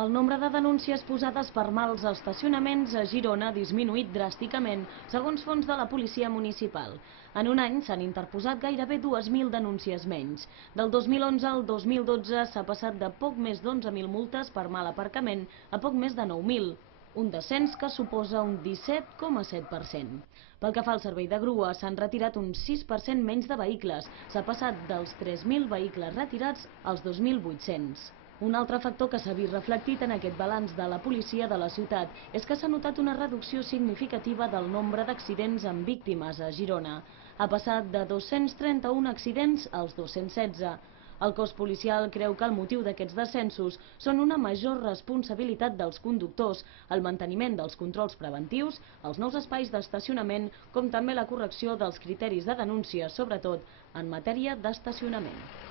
El nombre de denúncies posades per mals estacionaments a Girona ha disminuït dràsticament, segons fons de la policia municipal. En un any s'han interposat gairebé 2.000 denúncies menys. Del 2011 al 2012 s'ha passat de poc més d'11.000 multes per mal aparcament a poc més de 9.000. Un descens que suposa un 17,7%. Pel que fa al servei de grua, s'han retirat un 6% menys de vehicles. S'ha passat dels 3.000 vehicles retirats als 2.800. Un altre factor que s'ha vist reflectit en aquest balanç de la policia de la ciutat és que s'ha notat una reducció significativa del nombre d'accidents amb víctimes a Girona. Ha passat de 231 accidents als 216. El cos policial creu que el motiu d'aquests descensos són una major responsabilitat dels conductors, el manteniment dels controls preventius, els nous espais d'estacionament, com també la correcció dels criteris de denúncia, sobretot en matèria d'estacionament.